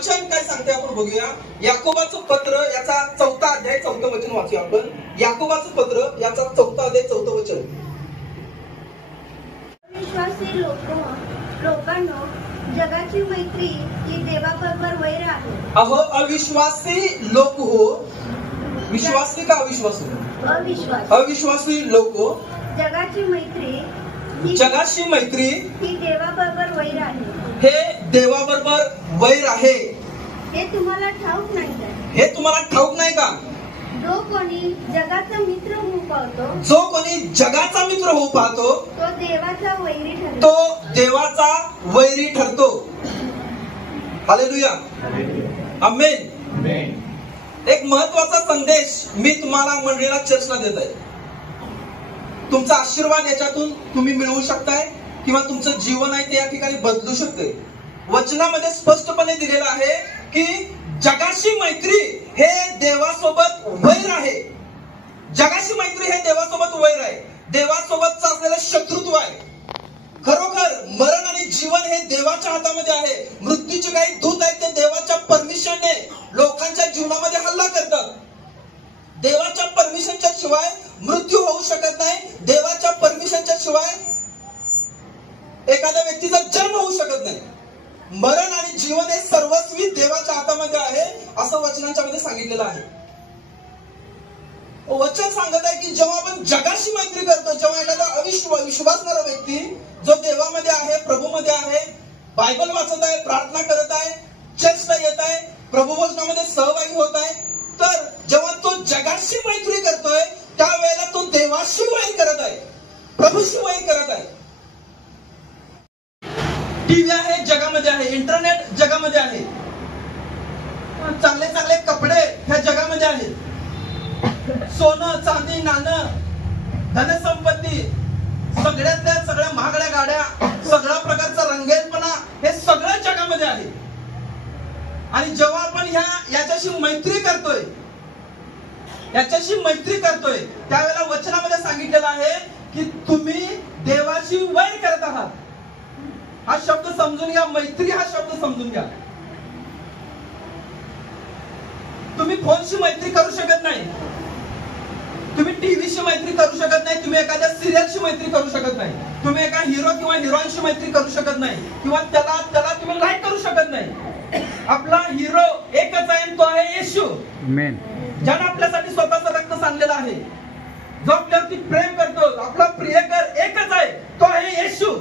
वचन काय सांगते आपण बघूया. याकोबाचं पत्र याचा 4 अध्याय 4 वचन वाचूया आपण. याकोबाचं पत्र याचा 4 अध्याय 4 वचन. विश्वासी लोकांनो, जगाची मैत्री ही देवाबरोबर वैर आहे. अहो अविश्वासी लोक हो, विश्वासी का अविश्वासी? अविश्वासी लोक जगाची मैत्री ही देवाबरोबर वैर आहे. हे देवाबरोबर वैर आहे. हे तुम्हाला ठाऊक नाही का? हे तुम्हाला ठाऊक नाही का? जो कोणी जगाचा मित्र होऊ पाहतो, जो कोणी जगाचा मित्र होऊ पाहतो तो देवाचा वैरी ठरतो. तो देवाचा वैरी ठरतो. हालेलुया, आमेन. एक महत्वाचा संदेश मी तुम्हाला मंडळीला चर्चला देत आहे. तुमचा आशीर्वाद याच्यातून तुम्ही मिळवू शकताय किंवा तुमचं जीवन आहे ते या ठिकाणी बदलू शकते. वचनामध्ये स्पष्टपणे दिलेलं आहे की जगाशी मैत्री हे देवासोबत वैर आहे. जगाशी मैत्री हे देवासोबत वैर आहे. देवासोबतचं असलेलं शत्रुत्व आहे. खरोखर मरण आणि जीवन हे देवाच्या हातामध्ये आहे. मृत्यूचे काही दूत आहेत ते देवाच्या परमिशनने लोकांच्या जीवनामध्ये हल्ला करतात. देवाच्या परमिशनच्या शिवाय मृत्यू होऊ शकत नाही. देवाच्या परमिशनच्या शिवाय एखाद्या व्यक्तीचा जन्म होऊ शकत नाही. मरण आणि जीवन हे सर्वस्वी देवाच्या हातामध्ये आहे असं वचनांच्या मध्ये सांगितलेलं आहे. वचन सांगत आहे की जेव्हा आपण जगाशी मैत्री करतो, जेव्हा एखादा विश्वासणारा व्यक्ती जो देवामध्ये आहे, प्रभूमध्ये आहे, बायबल वाचत आहे, प्रार्थना करत आहे, चर्चला येत आहे, प्रभू भोजनामध्ये सहभागी होत आहे, तर जेव्हा तो जगाशी मैत्री करतोय त्यावेळेला तो देवाशी वैर करत आहे, प्रभूशी वैर करत आहे. टीव्ही आहे जगामध्ये आहे, इंटरनेट जगामध्ये आहे, चांगले चांगले कपडे ह्या जगामध्ये आहेत, सोनं चांदी नाणं धनसंपत्ती, सगळ्यातल्या सगळ्या महागड्या गाड्या, सगळ्या प्रकारचा रंगेलपणा हे सगळं जगामध्ये आहे. आणि जेव्हा आपण याच्याशी मैत्री करतोय त्यावेळेला वचनामध्ये सांगितलेलं आहे की तुम्ही देवाशी वैर करत आहात. हा शब्द समजून घ्या. मैत्री हा शब्द समजून घ्या. तुम्ही फोनशी मैत्री करू शकत नाही, तुम्ही टीव्हीशी मैत्री करू शकत नाही, तुम्ही एखाद्या सिरियलशी मैत्री करू शकत नाही, तुम्ही एका हिरो किंवा हिरोईनशी मैत्री करू शकत नाही, किंवा त्याला तुम्ही लाईक करू शकत नाही. आपला हिरो एकच आहे, तो आहे येशू. ज्यानं आपल्यासाठी स्वतःचं रक्त सांडलेलं आहे, जो आपल्यावरती प्रेम करतो, आपला प्रियकर एकच आहे, तो आहे येशू.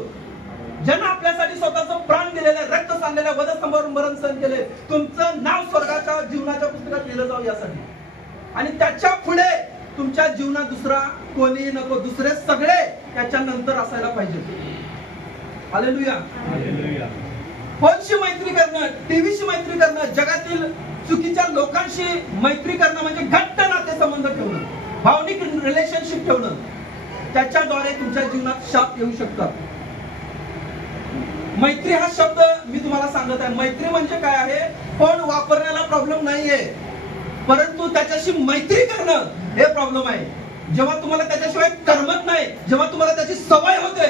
ज्यानं आपल्यासाठी स्वतःचं प्राण दिलेलं, रक्त सांडलेलं, वधस्तंभावरून मरण सहन केले. तुमचं नाव स्वर्गाच्या जीवनाच्या पुस्तकात लिहिलं जावं यासाठी. आणि त्याच्या पुढे तुमच्या जीवनात दुसरा कोणी नको. दुसरे सगळे त्याच्यानंतर असायला पाहिजे. हालेलुया. फोनशी मैत्री करणं, टीव्हीशी मैत्री करणं, जगातील चुकीच्या लोकांशी मैत्री करणं म्हणजे घट्ट नातेसंबंध ठेवणं, भावनिक रिलेशनशिप ठेवणं. त्याच्याद्वारे तुमच्या जीवनात शाप येऊ शकतात. मैत्री हा शब्द मी तुम्हाला सांगत आहे. मैत्री म्हणजे काय आहे? फोन वापरण्याला प्रॉब्लेम नाहीये, परंतु त्याच्याशी मैत्री करणं हे प्रॉब्लेम आहे. जेव्हा तुम्हाला त्याच्याशिवाय करमत नाही, जेव्हा तुम्हाला त्याची सवय होते,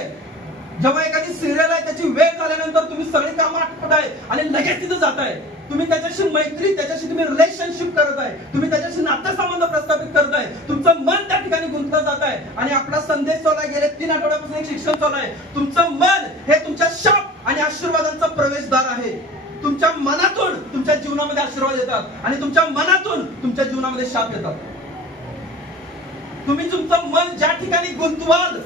जेव्हा एखादी सिरियल आहे त्याची वेळ झाल्यानंतर तुम्ही सगळी कामं आटपताय आणि लगेच तिथे जाताय, तुम्ही त्याच्याशी मैत्री, त्याच्याशी तुम्ही रिलेशनशिप करत आहे, तुम्ही त्याच्याशी नातेसंबंध प्रस्थापित करताय, तुमचं मन त्या ठिकाणी गुंतलं जात आहे. आणि आपला संदेश चालू आहे, गेले 3 आठवड्यापासून एक शिक्षण चालू आहे. तुमचं मन हे तुमच्या शाप आणि आशीर्वादांचा प्रवेशद्वार आहे. तुमच्या मनातून तुमच्या जीवनामध्ये आशीर्वाद येतात आणि तुमच्या मनातून तुमच्या जीवनामध्ये शाप येतात. तुम्ही तुमचं मन ज्या ठिकाणी गुंतवाल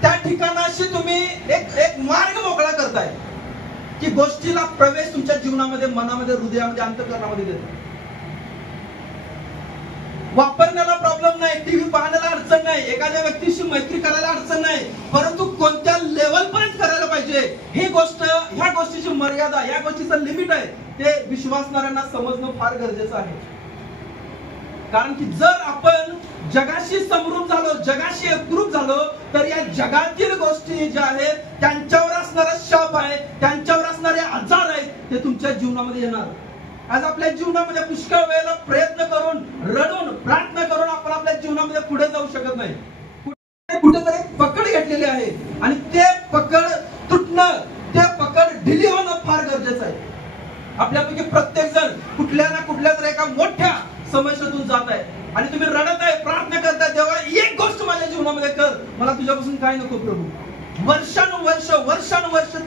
त्या ठिकाणाशी तुम्ही एक मार्ग मोकळा करताय की गोष्टीला प्रवेश तुमच्या जीवनामध्ये, मनामध्ये, हृदयामध्ये, अंतःकरणामध्ये देतो. वापरण्याला प्रॉब्लेम नाही, टीव्ही पाहण्याला अडचण नाही, एखाद्या व्यक्तीशी मैत्री करायला अडचण नाही, परंतु कोणत्या लेवल पर्यंत करायला पाहिजे ही गोष्ट, ह्या गोष्टीची मर्यादा, या गोष्टीचं लिमिट आहे ते विश्वासणाऱ्यांना समजणं फार गरजेचं आहे. कारण की जर आपण जगाशी समरूप झालो, जगाशी एकरूप झालो, तर या जगातील गोष्टी ज्या आहेत त्यांच्यावर असणारा शाप आहे, त्यांच्यावर असणारे आजार आहेत, ते तुमच्या जीवनामध्ये येणार. आज आपल्या जीवनामध्ये पुष्कळ वेळेला प्रयत्न करून, रडून, प्रार्थना करून आपण आपल्या जीवनामध्ये पुढे जाऊ शकत नाही. कुठेतरी पकड घेतलेली आहे आणि ते पकड तुटणं, ते पकड ढिली होणं आपल्यापैकी प्रत्येक जण कुठल्या ना कुठल्या तर एका मोठ्या समस्येतून जात आहे आणि तुम्ही रडत आहे, प्रार्थना करताय, देवा एक गोष्ट माझ्या जीवनामध्ये कर, मला तुझ्यापासून काय नको प्रभू. वर्षानुवर्ष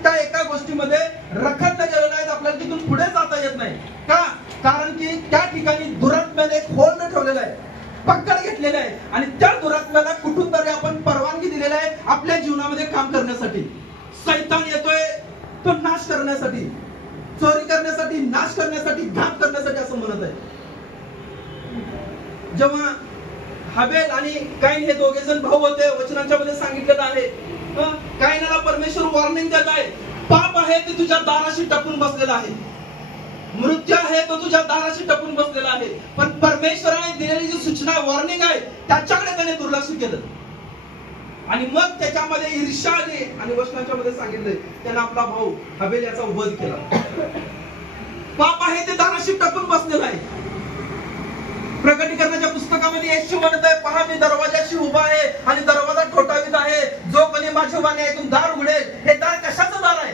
त्या एका गोष्टीमध्ये रखडले गेलेले आहेत, आपल्याला तिथून पुढे जाता येत नाही. का? कारण की त्या ठिकाणी दुरात्म्याने एक होल्ड ठेवलेला आहे, पकड घेतलेला आहे आणि त्या दुरात्म्याला कुठून तरी आपण परवानगी दिलेली आहे आपल्या जीवनामध्ये काम करण्यासाठी. सैतान येतोय तो नाश करण्यासाठी, चोरी करण्यासाठी, नाश करण्यासाठी, घात करण्यासाठी असं म्हणत आहे. जेव्हा हाबेल आणि काईन हे दोघे जण भाऊ होते, वचनाच्या मध्ये सांगितलेलं आहे, काईनाला परमेश्वर वॉर्निंग देत आहे, पाप आहे ते तुझ्या दाराशी टपून बसलेला आहे, मृत्यू आहे तो तुझ्या दाराशी टपून बसलेला आहे. पण परमेश्वराने दिलेली जी सूचना, वॉर्निंग आहे, त्याच्याकडे त्याने दुर्लक्ष केलं आणि मग त्याच्यामध्ये ईर्ष्या आली आणि वचनाच्या मध्ये सांगितले त्याने आपला भाऊ हाबेल याचा वध केला. पाप आहे ते दाराशी टपून बसलेला आहे. प्रकटीकरणाच्या पुस्तकामध्ये येशू म्हणत आहे, पहा मी दरवाजाशी उभा आहे आणि दरवाजा ठोठावीत आहे, जो कोणी माझ्या वाणी ऐकून दार उघडेल. हे दार कशाचं दार आहे?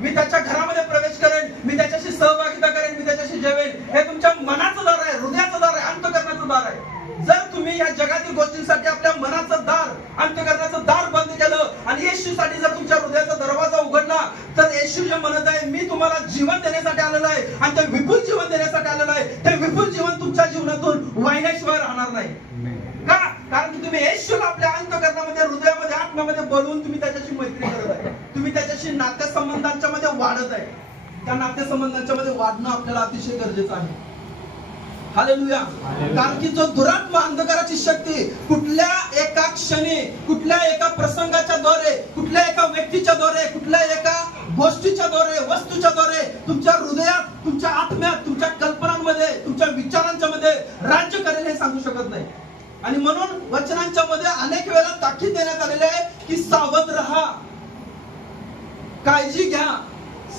मी त्याच्या घरामध्ये प्रवेश करेन, मी त्याच्याशी सहभागिता करेन, मी त्याच्याशी जेवेन. हे तुमच्या मनाचं दार आहे, हृदयाचं दार आहे, अंतःकरणाचं दार आहे. जर तुम्ही या जगातील गोष्टींसाठी आपल्या मनाचं दार, अंतःकरणाचं दार बंद केलं आणि येशूसाठी जर तुमच्या हृदयाचा दरवाजा उघडला, तर येशू जे म्हणत आहे, मी तुम्हाला जीवन देण्यासाठी आलेलं आहे आणि ते विपुल जीवन देण्यासाठी आलेलं आहे. ते विपुल जीवन तुमच्या जीवनातून वाहिल्याशिवाय राहणार नाही. का? कारण की तुम्ही येशूला आपल्या अंतःकरणामध्ये, हृदयामध्ये, आत्म्यामध्ये बोलवून तुम्ही त्याच्याशी मैत्री करत आहे, तुम्ही त्याच्याशी नातेसंबंधांच्या मध्ये वाढत आहे. त्या नातेसंबंधांच्या मध्ये वाढणं आपल्याला अतिशय गरजेचं आहे. हालेलुया. कारण की जो दुरात्मा, अंधकाराची शक्ती कुठल्या एका क्षणी, कुठल्या एका प्रसंगाच्या द्वारे, कुठल्या एका व्यक्तीच्या द्वारे, कुठल्या एका गोष्टीच्या द्वारे, वस्तूच्या द्वारे तुमच्या हृदयात, तुमच्या आत्म्यात, तुमच्या कल्पनांमध्ये, तुमच्या विचारांच्या मध्ये राज्य करेल हे सांगू शकत नाही. आणि म्हणून वचनांच्या मध्ये अनेक वेळा ताकीद देण्यात आलेली आहे की सावध राहा, काळजी घ्या,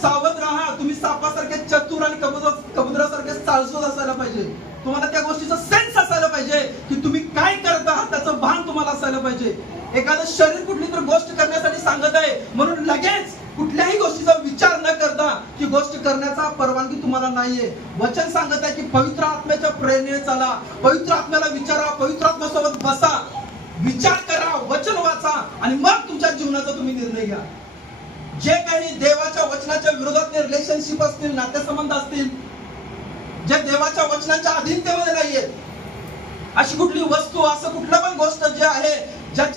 सावध राहा. तुम्ही सापासारखे चतुर आणि कबुतरासारखे साळसूद असायला पाहिजे. तुम्हाला त्या गोष्टीचा सेन्स असायला पाहिजे की तुम्ही काय करत आहात, त्याचं भान तुम्हाला असायला पाहिजे. एखादं शरीर कुठली तर गोष्ट करण्यासाठी सांगत आहे म्हणून लगेच कुठल्याही गोष्टीचा विचार न करता ती गोष्ट करण्याचा परवानगी तुम्हाला नाहीये. वचन सांगत आहे की पवित्र आत्म्याच्या प्रेरणेने चाला, पवित्र आत्म्याला विचारा, पवित्र आत्म्यासोबत बसा, विचार करा, वचन वाचा आणि मग तुमच्या जीवनाचा तुम्ही निर्णय घ्या. जे काही देवाच्या वचनाच्या विरोधातले रिलेशनशिप असतील, नातेसंबंध असतील, जे देवाच्या वचनाच्या अधीनतेमध्ये नाहीयेत, अशी कुठली वस्तू, असं कुठलं पण गोष्ट जे आहे ज्याच्या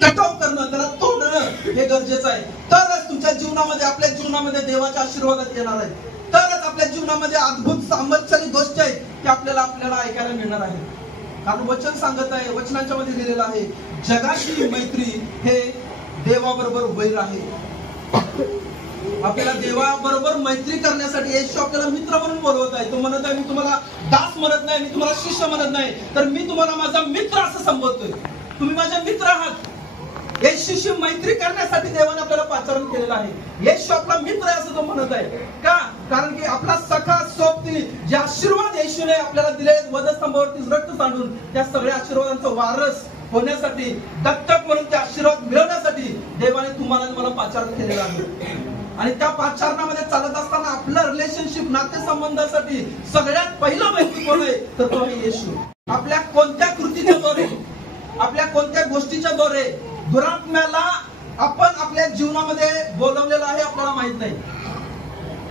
कट ऑफ करणं, त्याला तोडणं हे गरजेचं आहे. तरच तुमच्या जीवनामध्ये, आपल्या जीवनामध्ये देवाच्या आशीर्वादात येणार आहे. तरच आपल्या जीवनामध्ये अद्भुत सामर्थ्यशाली गोष्टी आहेत की आपल्याला ऐकायला मिळणार आहे. कारण वचन सांगत आहे, वचनाच्या मध्ये लिहिलेलं आहे, जगाची मैत्री हे देवाबरोबर वैर आहे. आपल्याला देवाबरोबर मैत्री करण्यासाठी येशू आपल्याला मित्र म्हणून बोलवत आहे. तो म्हणत आहे, मी तुम्हाला दास म्हणत नाही, मी तुम्हाला शिष्य म्हणत नाही, तर मी तुम्हाला माझा मित्र असं संबोधतोय. तुम्ही माझे मित्र आहात. येशूशी मैत्री करण्यासाठी देवाने आपल्याला पाचारण केलेलं आहे. येशू आपला मित्र आहे असं तो म्हणत आहे. का? कारण की आपला सखा, सोबती जे आशीर्वाद येशूने आपल्याला दिले, वधस्तंभावरती रक्त सांडून त्या सगळ्या आशीर्वादांचा वारस होण्यासाठी, दत्तक म्हणून ते आशीर्वाद मिळवण्यासाठी देवाने तुम्हाला पाचारण केलेलं आहे. आणि त्या पाचारणामध्ये चालत असताना आपलं रिलेशनशिप, नातेसंबंधासाठी सगळ्यात पहिला व्यक्ती कोण आहे, तर तो आहे येशू. आपल्या कोणत्या कृतीच्या द्वारे, आपल्या कोणत्या गोष्टीच्या द्वारे दुरात्म्याला आपण आपल्या जीवनामध्ये बोलवलेलं आहे आपल्याला माहित नाही.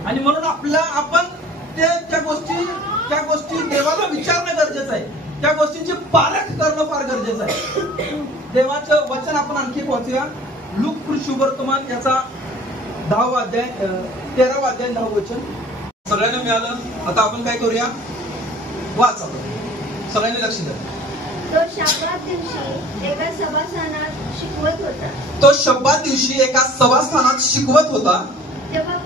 आणि म्हणून आपण त्या गोष्टी देवाला विचारणं गरजेचं आहे. त्या गोष्टींची पारख करणं फार गरजेचं आहे. देवाचं वचन आपण आणखी वाचूया. लूक शुभवर्तमान याचा 10वा अध्याय, 13वा अध्याय, 10व वचन. सगळ्यांना मिळालं? आता आपण काय करूया, वाच आपण, सगळ्यांनी लक्ष द्या. तो शब्दात दिवशी एका सभास्थानात शिकवत होता. तो शब्दात दिवशी एका सभास्थानात शिकवत होता. तेव्हा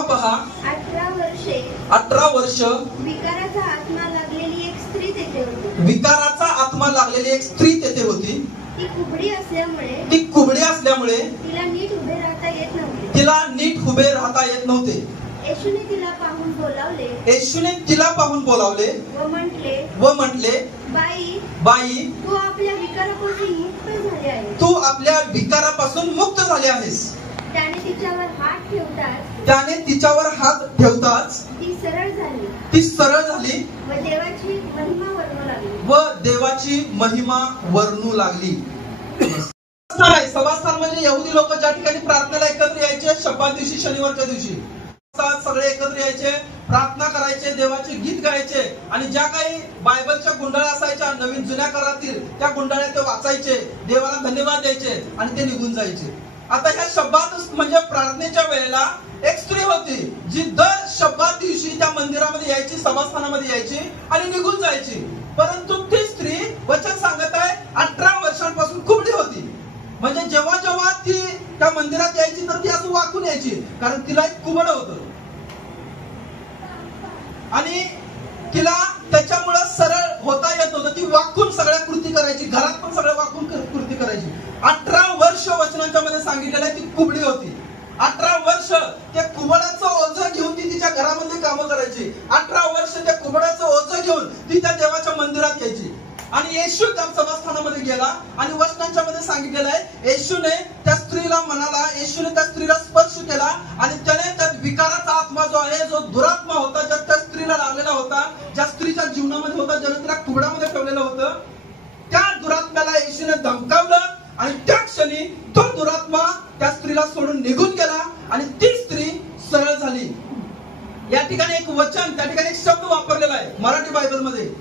पहा 18 वर्ष विकाराचा आत्मा लागलेली एक स्त्री तेथे होती. विकाराचा आत्मा लागलेली एक स्त्री तेथे होती. ती कुबडी असल्यामुळे तिला नीट उभे राहता येत नव्हते. येशूने तिला पाहून बोलावले व म्हटले, बाई, तू आपल्या विकारापासून मुक्त झाली आहेस. त्याने तिच्यावर हात ठेवताच ती सरळ झाली व देवाची महिमा वर्णू लागली. सभास्थान म्हणजे यहुदी लोक ज्या ठिकाणी प्रार्थनेला एकत्र यायचे, शब्दात दिवशी, शनिवारच्या दिवशी सगळे एकत्र यायचे, प्रार्थना करायचे, देवाचे गीत गायचे आणि ज्या काही बायबलच्या गुंडाळ्या असायच्या नवीन जुन्या करारातील त्या गुंडाळ्या ते वाचायचे, देवाला धन्यवाद द्यायचे आणि ते निघून जायचे. आता ह्या शब्दात म्हणजे प्रार्थनेच्या वेळेला एक स्त्री होती जी दर शब्दात दिवशी त्या मंदिरामध्ये यायची, सभास्थानामध्ये यायची आणि निघून जायची. परंतु ती स्त्री वचन सांगत आहे 18 वर्षांपासून कुबडी होती. म्हणजे जेव्हा जेव्हा ती त्या मंदिरात यायची तर ती असं वाकून यायची, कारण तिला एक कुबड होतं आणि तिला त्याच्यामुळे सरळ होता येत होतं. ती वाकून सगळ्या कृती करायची, घरात पण सगळ्या वाकून कृती करायची. 18 वर्ष वचनांच्या मध्ये सांगितलेलं आहे ती कुबडी होती. 18 वर्ष त्या कुबडाचं ओझं घेऊन ती तिच्या घरामध्ये कामं करायची. 18 वर्ष त्या कुबडाचं ओझं घेऊन ती त्या देवाच्या मंदिरात यायची. आणि येशू त्या सभास्थानामध्ये गेला आणि वचनांच्या मध्ये सांगितलेलं आहे येशूने त्या स्त्रीला म्हणाला, येशूने त्या स्त्रीला स्पर्श केला आणि त्याने त्या विकाराचा आत्मा जो आहे, जो दुरात्मा होता, ज्या त्या स्त्रीला लागलेला होता, ज्या स्त्रीच्या जीवनामध्ये होता, ज्याने तिला कुबडामध्ये ठेवलेलं होतं, त्या दुरात्म्याला येशूने धमकावलं आणि त्या क्षणी तो दुरात्मा त्या स्त्रीला सोडून निघून गेला आणि ती स्त्री सरळ झाली. या ठिकाणी एक वचन, त्या ठिकाणी एक शब्द वापरलेला आहे मराठी बायबलमध्ये,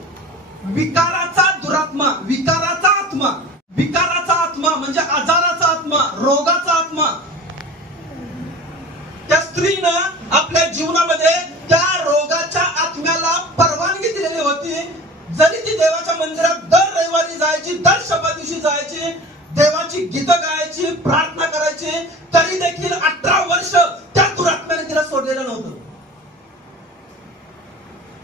विकाराचा दुरात्मा, विकाराचा आत्मा. विकाराचा आत्मा म्हणजे आजाराचा आत्मा, रोगाचा आत्मा. त्या स्त्रीनं आपल्या जीवनामध्ये त्या रोगाच्या आत्म्याला परवानगी दिलेली होती. जरी ती देवाच्या मंदिरात दर रविवारी जायची, दर शब्दात दिवशी जायची, देवाची गीतं गायची, प्रार्थना करायची, तरी देखील 18 वर्ष त्या दुरात्म्याने तिला सोडलेलं नव्हतं.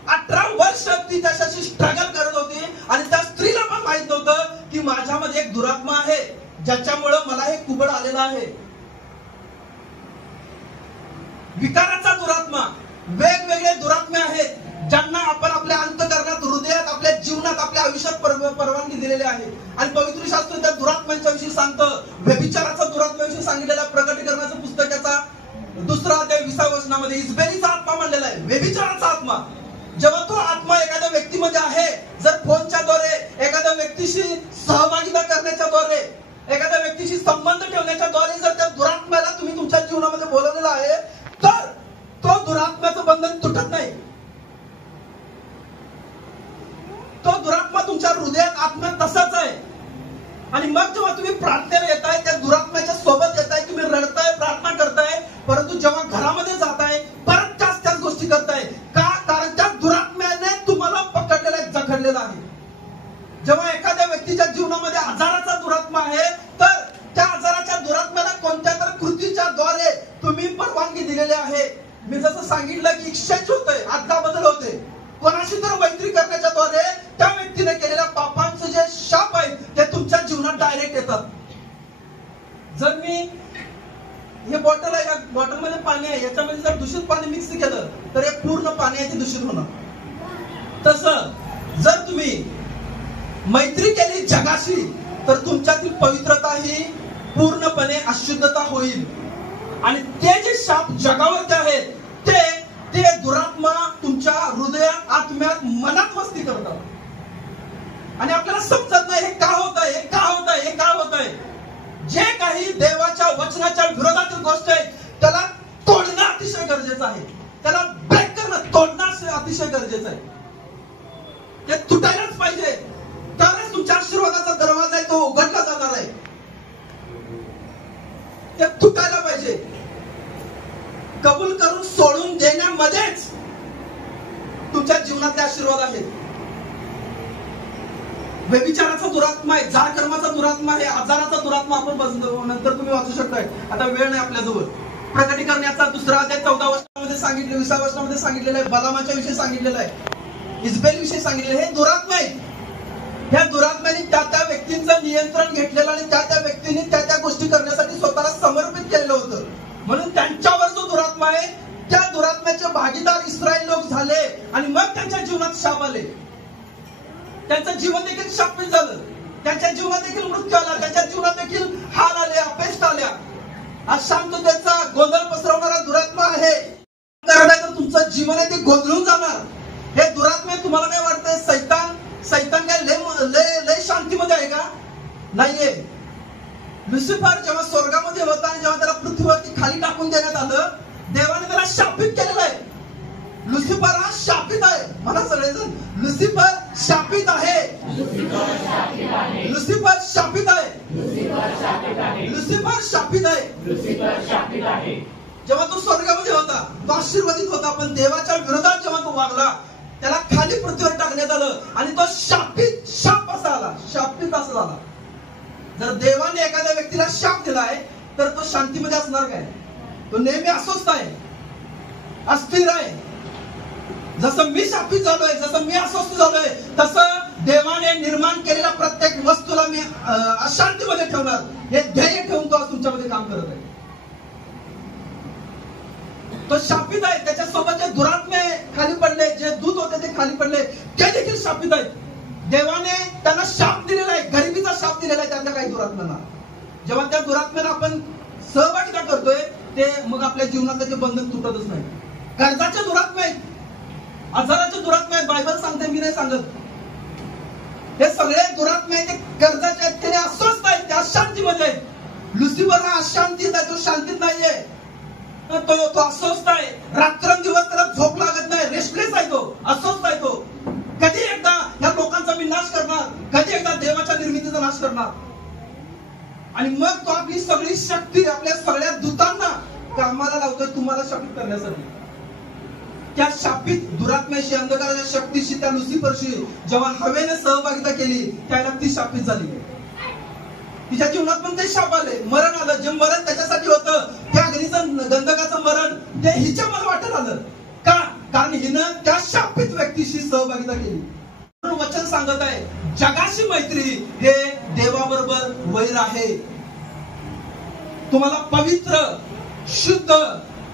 18 वर्ष ती त्याच्याशी स्ट्रगल करत होती आणि त्या स्त्रीला पण माहित नव्हतं की माझ्यामध्ये एक दुरात्मा आहे ज्याच्यामुळे मला हे कुबड आलेलं आहे. विकाराचा दुरात्मा, वेगवेगळे दुरात्मे आहेत ज्यांना आपण आपल्या अंतःकरणात, हृदयात, आपल्या जीवनात, आपल्या आयुष्यात परवानगी दिलेली आहे. आणि पवित्र शास्त्र त्या दुरात्म्यांच्या विषयी सांगतं. व्यभिचाराचा दुरात्म्याविषयी सांगितलेला प्रकटीकरणाच्या पुस्तकाचा 2 अध्याय 20 वचनामध्ये इजबेलीचा आत्मा म्हणलेला आहे, व्यभिचाराचा आत्मा. जेव्हा तो आत्मा एखाद्या व्यक्तीमध्ये आहे, जर फोनच्या द्वारे एखाद्या व्यक्तीशी सहभागिता करण्याच्या द्वारे, एखाद्या व्यक्तीशी संबंध ठेवण्याच्या द्वारे जर त्या दुरात्म्याला तुम्ही तुमच्या जीवनामध्ये बोलवलेलं आहे, तर तो दुरात्म्याचं बंधन तुटत नाही. तो दुरात्मा तुमच्या हृदयात, आत्म्यात तसाच आहे. आणि मग जेव्हा तुम्ही प्रार्थनेला येताय, त्या दुरात्म्याच्या सोबत येताय, तुम्ही रडताय, प्रार्थना करताय, परंतु जेव्हा घरामध्ये जाताय परत त्याच गोष्टी करताय. का? कारण त्या दुरात्म्याने तुम्हाला पकडलेला, जखडलेला आहे. जेव्हा एखाद्या व्यक्तीच्या जीवनामध्ये आजाराचा दुरात्मा आहे, तर त्या आजाराच्या दुरात्म्याला कोणत्या तर कृतीच्या द्वारे तुम्ही परवानगी दिलेली आहे. मी जसं सांगितलं की एक्सचेंज होतंय, आत्ता बदल होते. कोणाशी तर मैत्री करण्याच्या द्वारे त्या व्यक्तीने केलेल्या पापांचे जे शाप आहेत ते तुमच्या जीवनात डायरेक्ट येतात. जर मी हे बॉटल आहे, या बॉटल मध्ये पाणी आहे, याच्यामध्ये जर दूषित पाणी मिक्स केलं तर हे पूर्ण पाणी आहे ते दूषित होणार. तसं जर तुम्ही मैत्री केली जगाशी तर तुमच्यातील पवित्रता ही पूर्णपणे अशुद्धता होईल. आणि ते जे शाप जगावरती आहेत ते दुरात्मा तुमच्या हृदयात, आत्म्यात, मनात वस्ती करतात. आणि आपल्याला समजत नाही हे का होत आहे, हे का होत आहे, हे का होत आहे. जे काही देवाच्या वचनाच्या विरोधातील गोष्ट आहे त्याला तोडणं अतिशय गरजेचं आहे. त्याला ब्रेक करणं, तोडणं अतिशय गरजेचं आहे. ते तुटायलाच पाहिजे, तरच तुमच्या आशीर्वादाचा दरवाजा आहे तो उघडला जाणार आहे. ते तुटायला पाहिजे. कबूल करून सोडून देण्यामध्येच तुमच्या जीवनातले आशीर्वाद आहेत. व्यभिचाराचा दुरात्मा आहे, जार कर्माचा दुरात्मा आहे, आजाराचा दुरात्मा आपण नंतर तुम्ही वाचू शकताय. आता वेळ नाही आपल्याजवळ. प्रकटीकरणाचा 2 अध्याय 14 वचनामध्ये सांगितले, 20 वचनामध्ये सांगितलेलं आहे, बलामाच्या विषयी सांगितलेलं आहे, इजबेल विषयी सांगितलेलं. हे दुरात्मा आहे. ह्या दुरात्म्याने त्या व्यक्तींचं नियंत्रण घेतलेलं आणि त्या व्यक्तीने त्या गोष्टी करण्यासाठी स्वतःला समर्पित केलेलं होतं. म्हणून त्यांच्यावर जो दुरात्मा आहे त्या दुरात्म्याचे भागीदार इस्रायल लोक झाले आणि मग त्यांच्या जीवनात शाप आले. त्यांचं जीवन देखील शापित झालं. त्यांच्या जीवनात देखील मृत्यू आला. त्यांच्या जीवनात देखील हाल आले, अपेष्ट आल्या. आज सांगतो त्याचं लुसिफर जेव्हा स्वर्गामध्ये होता आणि जेव्हा त्याला पृथ्वीवरती खाली टाकून देण्यात आलं, देवाने त्याला शापित केलेलं आहे. लुसिफर हा शापित आहे. मला सगळेजण लुसिफर शापित आहे. लुसिफर शापित आहे. लुसिफर शापित आहे. जेव्हा तो स्वर्गामध्ये होता तो आशीर्वादित होता, पण देवाच्या विरोधात जेव्हा तो वागला त्याला खाली पृथ्वीवर टाकण्यात आलं आणि तो शाप असा आला, शापित असा झाला. जर देवाने एखाद्या व्यक्तीला शाप दिलाय तर तो शांतीमध्ये असणार काय? तो नेहमी अस्वस्थ आहे, अस्थिर आहे. जसं मी शापित झालोय, जसं मी अस्वस्थ झालोय, तसं देवाने निर्माण केलेल्या प्रत्येक वस्तूला मी अशांतीमध्ये ठेवणार, हे ध्येय ठेवून तो तुमच्यामध्ये काम करत आहे. तो शापित आहे. त्याच्यासोबत जे दुरात्मे खाली पडले, जे दूत होते ते खाली पडले, ते देखील शापित आहेत. देवाने त्यांना शाप दिलेला आहे, गरिबीचा शाप दिलेला आहे त्यातल्या काही दुरात्म्यांना. जेव्हा त्या दुरात्म्यांना आपण सहभागिता करतोय ते मग आपल्या जीवनाचं ते बंधन तुटतच नाही. कर्जाचे दुरात्मे आहेत, आजाराचे दुरात्मे आहेत. बायबल सांगते, मी नाही सांगत. हे सगळे दुरात्मे आहेत, ते कर्जाचे आहेत, ते अस्वस्थ आहेत, ते अशांतीमध्ये आहेत. लुसिफर हा अशांतीत आहे, तो शांतीत नाहीये. तो अस्वस्थ आहे. रात्रंदिवस त्याला झोप लागत नाही, रेस्टलेस आहे, तो अस्वस्थ आहे. तो कधी एकदा या लोकांचा मी नाश करणार, कधी एकदा देवाच्या निर्मितीचा नाश करणार. आणि मग तो आपली सगळी शक्ती आपल्या सगळ्या दूतांना कामाला लावतोय तुम्हाला शापित करण्यासाठी. त्या शापित दुरात्म्याशी, अंधकाराच्या शक्तीशी, त्या लुसिफरशी जेव्हा हवेने सहभागिता केली त्याला ती शापित झाली. तिच्या जीवनात पण ते शाप आले, मरण आलं. जे मरण त्याच्यासाठी होतं, त्या अग्नीचं गंधकाचं मरण, ते हिच्या मला वाटत आलं. का? कारण हिनं त्या शापित व्यक्तीशी सहभागिता केली. वचन सांगत आहे, जगाशी मैत्री हे देवाबरोबर वैर आहे. तुम्हाला पवित्र, शुद्ध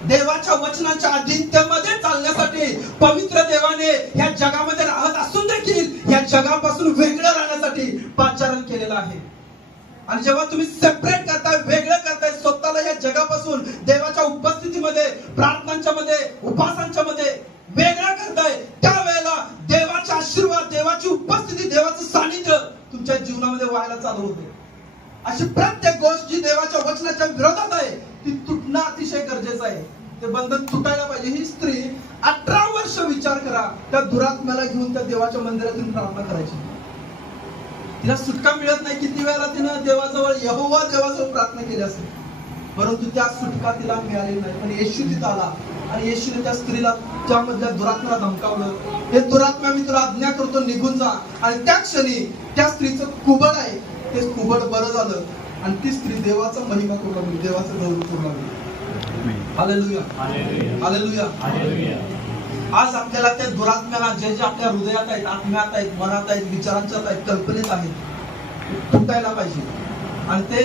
देवाच्या वचनाच्या आधित्यामध्ये चालण्यासाठी पवित्र देवाने या जगामध्ये राहत असून देखील या जगापासून वेगळं राहण्यासाठी पाचारण केलेलं आहे. आणि जेव्हा तुम्ही सेपरेट करताय, वेगळं करताय स्वतःला या जगापासून, देवाच्या उपस्थितीमध्ये, प्रार्थनांच्या मध्ये, उपासांच्या मध्ये वेगळं करताय, त्यावेळेला देवाचे आशीर्वाद, देवाची उपस्थिती, देवाचं सानिध्य तुमच्या जीवनामध्ये व्हायला चालू होते. अशी प्रत्येक गोष्ट जी देवाच्या वचनाच्या विरोधात आहे ती तुटणं अतिशय गरजेचं आहे. ते बंधन तुटायला पाहिजे. ही स्त्री 18 वर्ष विचार करा, त्या दुरात्म्याला घेऊन त्या देवाच्या मंदिरातून प्रार्थना करायची. तिला सुटका मिळत नाही. किती वेळेला तिनं देवाजवळ, यहोवा देवाजवळ प्रार्थना केली असेल, परंतु त्या सुटका तिला मिळाली नाही. पण येशू तिथं आला आणि येशूने त्या स्त्रीला, त्यामधल्या दुरात्म्याला धमकावलं, हे दुरात्म्या मी तुला आज्ञा करतो, निघून जा. आणि त्या क्षणी त्या स्त्रीचं कुबड आहे, ते कुबड बरं झालं आणि ती स्त्री देवाचा महिमा करू लागली, देवाचं गौरव करू लागली. Hallelujah, hallelujah, hallelujah. आज आपल्याला त्या दुरात्म्याला, जे जे आपल्या हृदयात आहेत, आत्म्यात आहेत, मनात आहेत, विचारांच्यात आहेत, कल्पनेत आहेत, तुटायला पाहिजे. आणि ते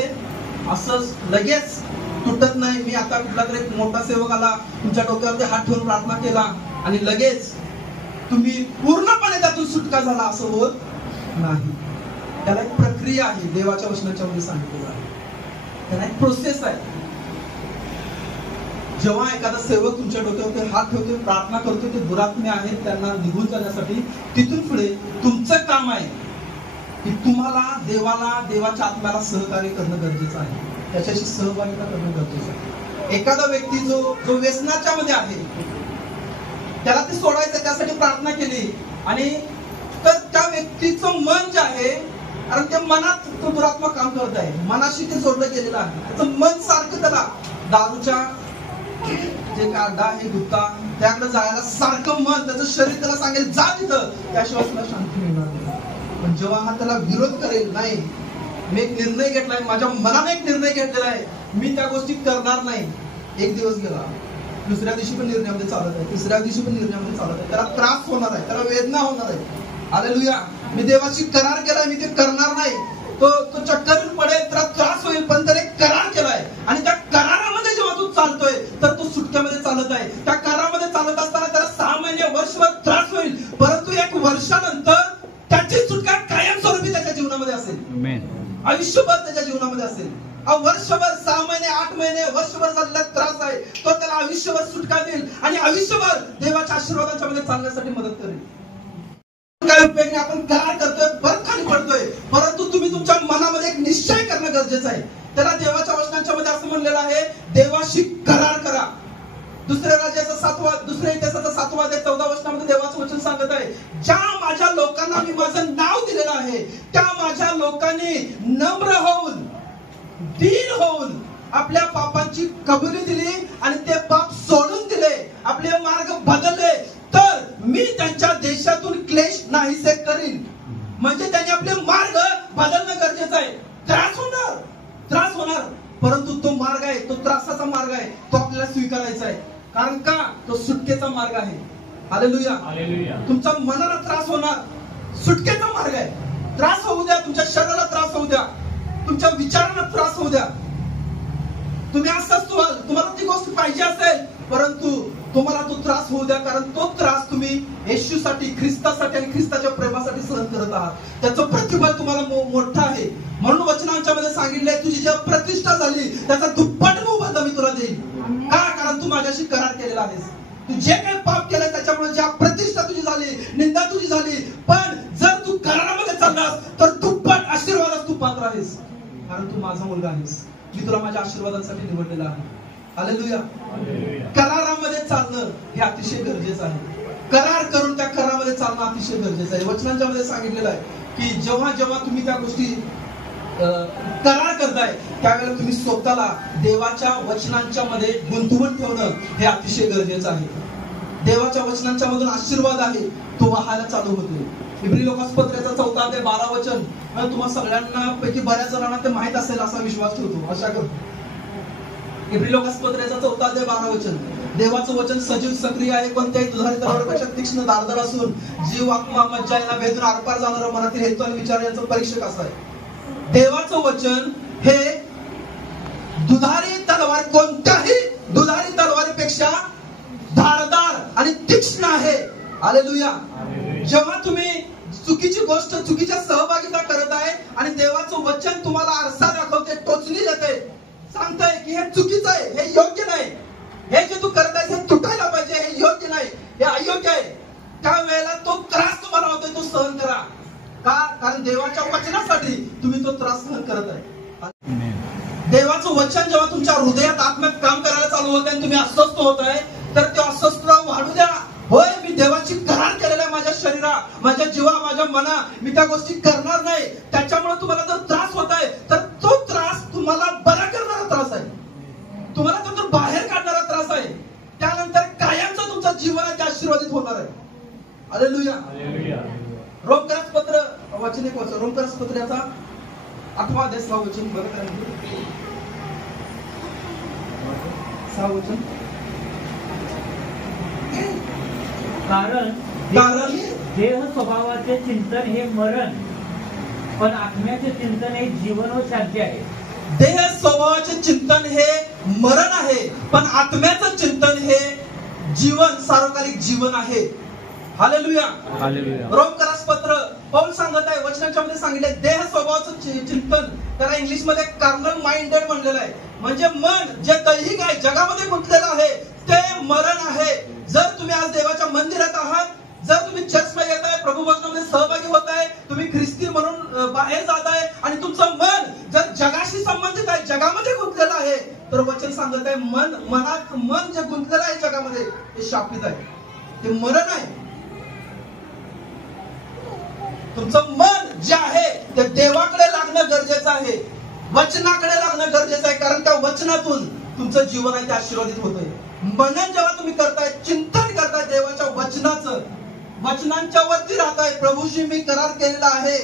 असंच लगेच तुटत नाही. मी आता कुठला तरी एक मोठा सेवक आला, तुमच्या डोक्यामध्ये हात ठेवून प्रार्थना केला आणि लगेच तुम्ही पूर्णपणे त्यातून सुटका झाला, असं होत नाही. त्याला एक प्रक्रिया आहे, देवाच्या वचनाच्या मध्ये सांगितलेलं आहे. त्याला एक प्रोसेस आहे. जेव्हा एखादा सेवक तुमच्या डोक्यावरती हात ठेवतो, प्रार्थना करतो, ते दुरात्मे आहेत त्यांना निघून जाण्यासाठी, तिथून पुढे तुमचं काम आहे की तुम्हाला देवाला, देवाच्या आत्म्याला सहकार्य करणं गरजेचं आहे, त्याच्याशी सहभागिता करणं गरजेचं आहे. एखादा व्यक्ती जो व्यसनाच्या मध्ये आहे, त्याला ते सोडायचं, त्यासाठी प्रार्थना केली आणि तर त्या व्यक्तीचं मन जे आहे, कारण त्या मनात तो दुरात्मा काम करत आहे, मनाशी ते जोडलं गेलेलं आहे. त्याचं मन सारखं त्याला दारूच्या जे काढा आहे, गुत्ता, त्याकडे जायला सारखं मन, त्याचं शरीर त्याला सांगेल जा तिथं, त्याशिवाय तुला शांती मिळणार नाही. पण जेव्हा हा त्याला विरोध करेल, नाही मी एक निर्णय घेतलाय, माझ्या मनाने एक निर्णय घेतलेला आहे, मी त्या गोष्टी करणार नाही. एक दिवस गेला, दुसऱ्या दिवशी पण निर्णयामध्ये चालत आहे, तिसऱ्या दिवशी पण निर्णयामध्ये चालत आहे, त्याला त्रास होणार आहे, त्याला वेदना होणार आहे. हालेलुया. मी देवाशी करार केलाय, मी ते करणार नाही. तो चक्करून पडेल, त्याला त्रास होईल, पण त्याने करार केलाय आणि त्या करारामध्ये जेव्हा तू चालतोय तर तो सुटक्यामध्ये चालत आहे. त्या करारामध्ये चालत असताना त्याला 6 महिने, वर्षभर त्रास होईल, परंतु 1 वर्षानंतर त्याची सुटका कायमस्वरूपी त्याच्या जीवनामध्ये असेल, आयुष्यभर त्याच्या जीवनामध्ये असेल. वर्षभर, 6 महिने, 8 महिने, वर्षभर झालेला त्रास आहे, तो त्याला आयुष्यभर सुटका देईल आणि आयुष्यभर देवाच्या आशीर्वादाच्या मध्ये चालण्यासाठी मदत करेल. काय वेळोवेळी आपण करार करतोय, परत खाली पडतोय, परंतु तुम्ही तुमच्या मनामध्ये एक निश्चय करणं गरजेचं आहे. त्याला देवाच्या वचनांच्या मध्ये असं म्हणलेलं आहे, देवाशी करार करा. दुसऱ्या इतिहासाचा 7वा अध्याय 14 वचनामध्ये देवाचं वचन सांगत आहे, ज्या माझ्या लोकांना मी माझं नाव दिलेलं आहे त्या माझ्या लोकांनी नम्र होऊन, दीन होऊन आपल्या पापांची कबुली दिली आणि ते पाप सोडून दिले, आपले मार्ग बदलले, तर मी त्यांच्या देशातून क्लेश नाहीसे करीन. म्हणजे त्यांनी आपले मार्ग बदलणं गरजेचं आहे. त्रास होणार, परंतु तो मार्ग आहे, तो त्रासाचा मार्ग आहे, तो आपल्याला स्वीकारायचा आहे. कारण का? तो सुटकेचा मार्ग आहे. हालेलुया. तुमच्या मनाला त्रास होणार, सुटकेचा मार्ग आहे. त्रास होऊ द्या, तुमच्या शरीराला त्रास होऊ द्या, तुमच्या विचारांना त्रास होऊ द्या. तुम्ही असंच तुम्हाला ती गोष्ट पाहिजे असेल, परंतु तुम्हाला तो त्रास होऊ द्या, कारण तो त्रास तुम्ही येशूसाठी, ख्रिस्तासाठी आणि ख्रिस्ताच्या प्रेमासाठी सहन करत आहात. त्याचं प्रतिफळ तुम्हाला मोठं आहे. म्हणून वचनांच्या मध्ये सांगितलंय, तुझी ज्या प्रतिष्ठा झाली त्याचा दुप्पट मोबदला मी तुला देईन. का? कारण तू माझ्याशी करार केलेला आहेस. तू जे काही पाप केलं त्याच्यामुळे ज्या प्रतिष्ठा तुझी झाली, निंदा तुझी झाली, पण जर तू करारामध्ये चाललास तर दुप्पट आशीर्वादास तू पात्र आहेस. कारण तू माझा मुलगा आहेस, मी तुला माझ्या आशीर्वादांसाठी निवडलेला आहे. हालेलुया. करारामध्ये चालणं हे अतिशय गरजेचं आहे. करार करून त्या करारामध्ये चालणं अतिशय गरजेचं आहे. वचनांच्या मध्ये सांगितलेलं आहे की जेव्हा जेव्हा तुम्ही त्या गोष्टी करार करताय त्यावेळेला तुम्ही स्वतःला देवाच्या वचनांच्या मध्ये गुंतवून ठेवणं हे अतिशय गरजेचं आहे. देवाच्या वचनांच्या मधून आशीर्वाद आहे तो वाहायला चालू होतो. इब्री लोकांपत्राचा 4 अध्याय 12 वचन तुम्हाला सगळ्यांना पैकी बऱ्याच जणांना ते माहित असेल असा विश्वास ठेवतो. अशा करतो. इब्री लोकांपत्राचा 4 अध्याय 12 वचन, देवाचं वचन सजीव सक्रिय आहे, कोणत्याही दुधारी तलवारीपेक्षा तीक्ष्ण धारदार असून जीव आत्मा मज्जा यांना भेदून आरपार जाणारा मनातील हेतू आणि विचार यांचं परीक्षक असं आहे. देवाचं वचन हे दुधारी तलवार, कोणत्याही दुधारी तलवारीपेक्षा धारदार आणि तीक्ष्ण आहे. हालेलुया. जेव्हा तुम्ही चुकीची गोष्ट, चुकीच्या सहभागिता करत आहे आणि देवाचं वचन तुम्हाला आरसा दाखवते, टोचणी देते, सांगताय की हे चुकीचं आहे, हे योग्य नाही, हे जे तू करत आहेस हे तुटायला पाहिजे, हे योग्य नाही, हे अयोग्य आहे, त्यावेळेला तो त्रास तुम्हाला होतोय, तो सहन करा. का? कारण देवाच्या वचनासाठी तुम्ही तो त्रास सहन करत आहे. देवाचं वचन जेव्हा तुमच्या हृदयात, आत्म्यात काम करायला चालू होत आणि तुम्ही अस्वस्थ होत आहे, तर ते अस्वस्थता वाढू द्या. होय, मी देवाची करार केलेला आहे, माझ्या शरीरा, माझ्या जीवा, माझ्या मना, मी त्या गोष्टी करणार नाही. त्याच्यामुळे तुम्हाला जर त्रास होत आहे तर तो त्रास तुम्हाला बरा करणारा त्रास आहे, तुम्हाला त्यातून बाहेर काढणारा त्रास आहे. त्यानंतर कायमचं तुमचं जीवन आहे ते आशीर्वादित होणार आहे. हालेलुया. रोमकरासपत्र वचन एक वाचा, रोमकरासपत्राचा 8वा अध्याय 6 वचन. बरं काय 6 वचन. कारण देह स्वभावाचे चिंतन हे मरण, पण आत्म्याचे चिंतन हे जीवन व शांती आहे. देह स्वभावाचे चिंतन हे मरण आहे, पण आत्म्याचं चिंतन हे जीवन, सार्वकालिक जीवन आहे. हालेलुया. रोमकरासपत्र पौल सांगत आहे, वचनाच्या मध्ये सांगितले, देह स्वभावाचं चिंतन, त्याला इंग्लिश मध्ये कार्नल माइंडेड म्हणलेलं आहे. म्हणजे मन जे दैहिक आहे, जगामध्ये गुंतलेलं आहे, ते मरण आहे. जर तुम्ही आज देवाच्या मंदिरात आहात, जर तुम्ही चर्चमध्ये येत आहे, प्रभू वचनामध्ये सहभागी होत आहे, तुम्ही ख्रिस्ती म्हणून बाहेर जात आहे आणि तुमचं मन जर जगाशी संबंधित आहे, जगामध्ये गुंतलेलं आहे, तर वचन सांगत आहे मन जे गुंतलेलं आहे जगामध्ये ते शापित आहे, ते मरण आहे. तुमचं मन जे आहे ते देवाकडे लागणं गरजेचं आहे, वचनाकडे लागणं गरजेचं आहे. कारण त्या वचनातून तुमचं जीवन आहे ते आशीर्वादित होतंय. मनन जेव्हा तुम्ही करताय, चिंतन करताय देवाच्या वचनाचं, वचनांच्या वरती राहताय, प्रभूशी मी करार केलेला आहे.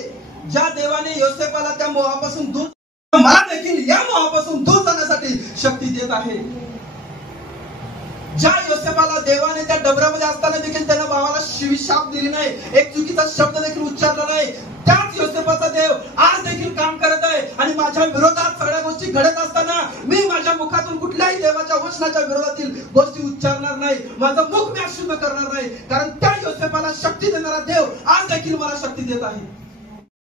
ज्या देवाने योसेफाला त्या मोहापासून दूर, मला देखील या मोहापासून दूर जाण्यासाठी शक्ती देत आहे. ज्या योसेफाला देवाने त्या डबऱ्यामध्ये असताना देखील त्याने भावाला शाप दिली नाही, एक चुकीचा शब्द देखील उच्चारला नाही, त्याच योसेफाचा देव आज देखील काम करत आहे. आणि माझ्या विरोधात सगळ्या गोष्टी घडत असताना मी माझ्या मुखातून कुठल्याही देवाच्या वचनाच्या विरोधातील गोष्टी उच्चारणार नाही, माझं मुख मी अशुद्ध करणार नाही. कारण त्या योसेफाला शक्ती देणारा देव आज देखील मला शक्ती देत आहे.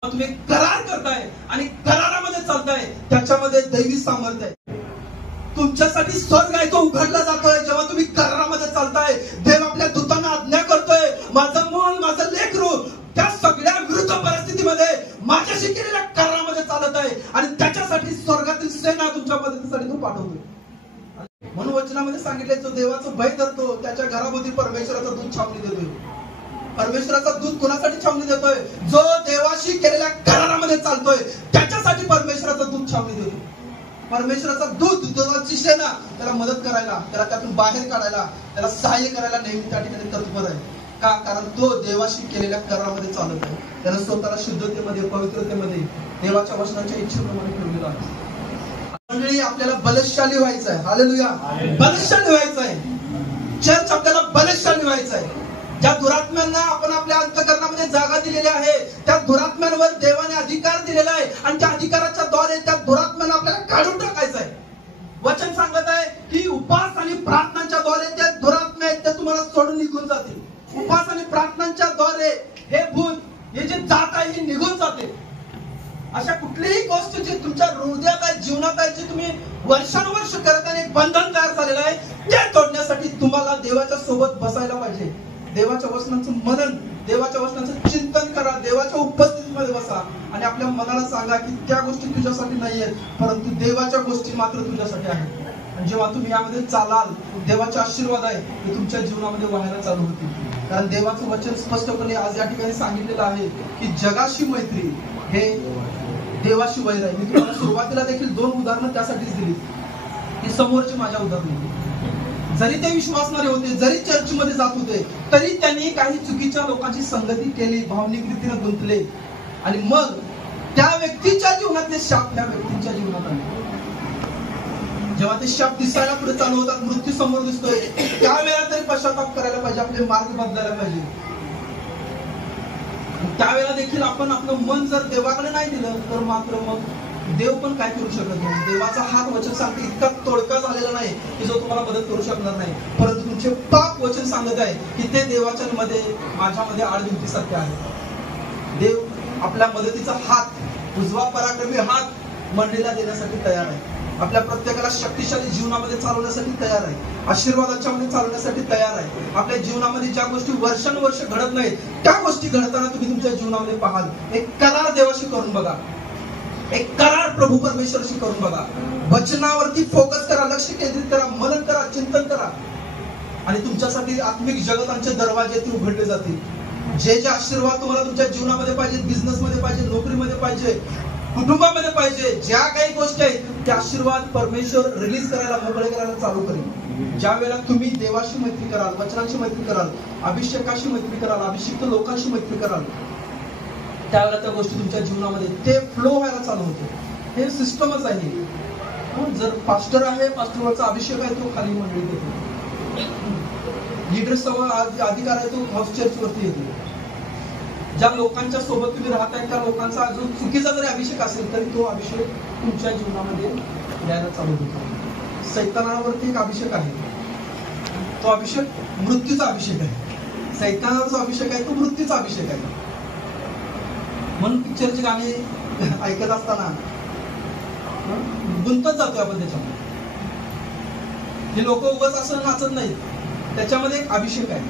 तुम्ही करार करताय आणि करारामध्ये चालताय, त्याच्यामध्ये दैवी सामर्थ्य आहे. तुमच्यासाठी स्वर्ग आहे तो उघडला जातोय जेव्हा तुम्ही करारामध्ये चालताय. देव आपल्या दूतांना आज्ञा करतोय, माझं मूल, माझं लेकरू, त्या देवाशी केलेल्या करारामध्ये चालत आहे आणि त्याच्यासाठी स्वर्गातील सेना तुमच्या मदतीसाठी तो पाठवतोय. म्हणून वचनामध्ये सांगितले, जो देवाचं भय धरतो त्याच्या घरामध्ये परमेश्वराचा दूत छावणी देतोय. परमेश्वराचा दूत कोणासाठी छावणी देतोय? जो देवाशी केलेल्या करारामध्ये चालतोय त्याच्यासाठी परमेश्वराचा दूत छावणी देतोय. परमेश्वराचा दूत, देवाची सेना त्याला मदत करायला, त्याला त्यातून बाहेर काढायला, त्याला सहाय्य करायला नेहमी त्या ठिकाणी तत्पर आहे. का? कारण तो देवाशी केलेल्या करारामध्ये चालत आहे. त्यानं स्वतःला शुद्धतेमध्ये, पवित्रतेमध्ये देवाच्या वचनाच्या इच्छेप्रमाणे ठेवलेला आहे. मंडळी, आपल्याला बलशाली व्हायचं आहे. हालेलुया. बलशाली व्हायचं आहे. चर्च आपल्याला बलशाली व्हायचं आहे. ज्या दुरात्म्यांना आपण आपल्या अंतःकरणामध्ये जागा दिलेली आहे, त्या दुरात्म्यांवर देवाने अधिकार दिलेला आहे आणि त्या अधिकाराच्या द्वारे त्या दुरात्म्यांना आपल्याला काढून टाकायचं आहे. वचन सांगत आहे की उपवास आणि प्रार्थनांच्या द्वारे ते दुरात्मे आहेत ते तुम्हाला सोडून निघून जातील. उपवास आणि प्रार्थनांच्या द्वारे हे भूत, हे जे जात आहे, हे निघून जाते. अशा कुठलीही गोष्ट जी तुमच्या हृदयात आहे, जीवनात आहे, जी तुम्ही वर्षानुवर्ष करत आणि एक बंधन तयार झालेलं आहे, ते तोडण्यासाठी तुम्हाला देवाच्या सोबत बसायला पाहिजे. देवाच्या वचनाचं मनन, देवाच्या वचनाचं चिंतन करा, देवाच्या उपस्थितीमध्ये बसा आणि आपल्या मनाला सांगा की त्या गोष्टी तुझ्यासाठी नाही आहेत, परंतु देवाच्या गोष्टी मात्र तुझ्यासाठी आहेत. आणि जेव्हा तुम्ही यामध्ये चालाल, देवाचे आशीर्वाद आहे ते तुमच्या जीवनामध्ये व्हायला चालू होतील. कारण देवाचं वचन स्पष्टपणे आज या ठिकाणी सांगितलेलं आहे की जगाशी मैत्री हे देवाशी वैर आहे. मी तुम्हाला सुरुवातीला देखील 2 उदाहरणं त्यासाठीच दिली, ती समोरची माझ्या उदाहरणं. जरी ते विश्वासणारे होते, जरी चर्चमध्ये जात होते, तरी त्यांनी काही चुकीच्या लोकांची संगती केली, भावनिक रीतीने गुंतले आणि मग त्या व्यक्तीच्या जीवनातले शाप त्या व्यक्तीच्या जीवनात आले. जेव्हा ते शाप दिसायला पुढे चालू होतात, मृत्यू समोर दिसतोय, त्यावेळेला तरी पश्चाताप करायला पाहिजे, आपले मार्ग बदलायला पाहिजे. त्यावेळेला देखील आपण आपलं मन जर देवाकडे नाही दिलं तर मात्र मग देव पण काय करू शकत नाही. देवाचा हात, वचन सांगते, इतका तोडका झालेला नाही की जो तुम्हाला मदत करू शकणार नाही, परंतु तुमचे पाप वचन सांगत आहे की ते देवाच्या मध्ये, माझ्यामध्ये आडविंतीसारखे आहे. देव आपल्या मदतीचा हात, उजवा पराक्रमी हात मंडळीला देण्यासाठी तयार आहे. आपल्या प्रत्येकाला शक्तिशाली जीवनामध्ये चालवण्यासाठी तयार आहे, आशीर्वादाच्या मध्ये चालवण्यासाठी तयार आहे. आपल्या जीवनामध्ये ज्या गोष्टी वर्षानुवर्ष घडत नाहीत, त्या गोष्टी घडताना तुम्ही तुमच्या जीवनामध्ये पाहाल. एक करार देवाशी करून बघा, एक करार प्रभू परमेश्वराशी करून बघा. वचनावरती फोकस करा, लक्ष केंद्रित करा, मनन करा, चिंतन करा आणि तुमच्यासाठी आत्मिक जगतांचे दरवाजे ते उघडले जातील. जे जे आशीर्वाद तुम्हाला तुमच्या जीवनामध्ये पाहिजे, बिझनेसमध्ये पाहिजे, नोकरीमध्ये पाहिजे, कुटुंबामध्ये पाहिजे, ज्या काही गोष्टी आहेत ते आशीर्वाद परमेश्वर रिलीज करायला, मोकळे करायला चालू करेल. ज्या वेळेला तुम्ही देवाशी मैत्री कराल, वचनाची मैत्री कराल, अभिषेकाशी मैत्री कराल, अभिषिक्त लोकांशी मैत्री कराल, त्यावेळेला त्या गोष्टी तुमच्या जीवनामध्ये ते फ्लो व्हायला चालू होते. हे सिस्टमच आहे. जर पास्टर आहे, पास्टरवरचा अभिषेक आहे, तो खाली मंडळीत येतो. लीडरचा अधिकार आहे, तो हाऊस चर्च वरती येतो. ज्या लोकांच्या सोबत तुम्ही राहताय त्या लोकांचा जो चुकीचा जरी अभिषेक असेल तरी तो अभिषेक तुमच्या जीवनामध्ये यायला चालू होतो. सैतानावरती एक अभिषेक आहे, तो अभिषेक मृत्यूचा अभिषेक आहे. सैतानावर जो अभिषेक आहे तो मृत्यूचा अभिषेक आहे. म्हणून पिक्चरची गाणी ऐकत असताना गुंतत जातोय आपण त्याच्यामध्ये. हे लोक उगाच असं नाचत नाहीत, त्याच्यामध्ये एक अभिषेक आहे,